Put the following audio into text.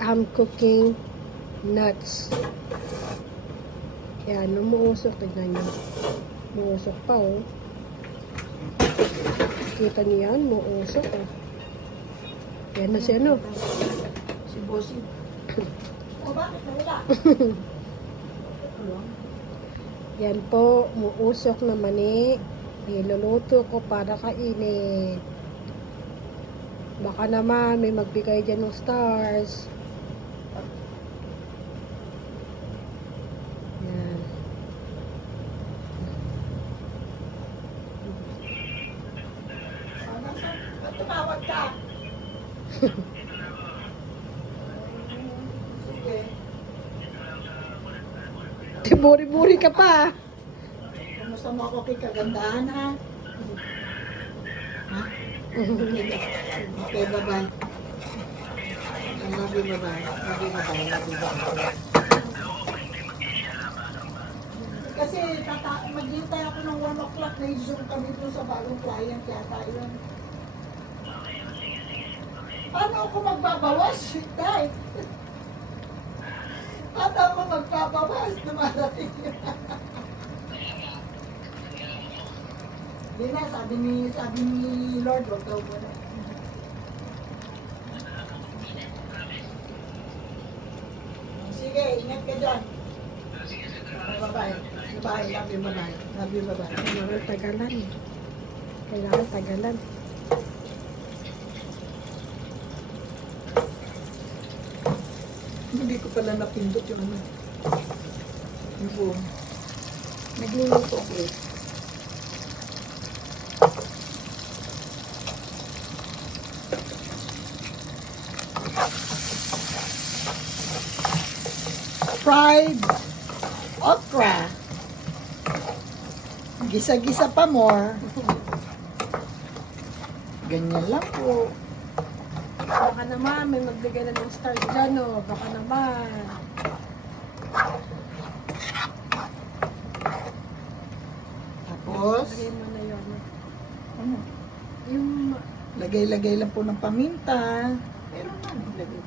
I'm cooking nuts. Yan, umuusok. Tignan nyo. Umuusok pa, oh. Kita niyo yan, umuusok, oh. Yan na siya, no? Si Bossy. O bakit nawala? Yan po, umuusok na mani. Niluluto ko para kainin. Baka naman may magbigay dyan ng stars. Yan. Ba't tumawag ka? Sige. Buri-buri ka pa. Kumusta mo ako kay kagandahan, ha? Ha? Okay, bye-bye. I love you, bye-bye. Love you, bye-bye. Love you, bye-bye. Kasi maghintay ako ng 1 o'clock na i-zoom kami doon sa bagong client yata yun. Paano ako magbabawas? Shit, die. Paano ako magbabawas? Dumarating yun. Hindi na, sabi ni Lord, wag daw mo na. Sige, ingat ka dyan. Bye-bye. Bye-bye. Love you, bye-bye. Love you, bye-bye. Kailangan tagalan. Kailangan tagalan. Hindi ko pala napindot yung ano. Yung phone. Nagluluto ko eh. Fried okra. Gisa-gisa pa more. Ganyan lang po. Baka naman may magbigay na ng stars dyan, oh. Baka naman. Tapos, Lagay mo na yun. ano? Yung Lagay-lagay lang po ng paminta. Pero ano, lagay.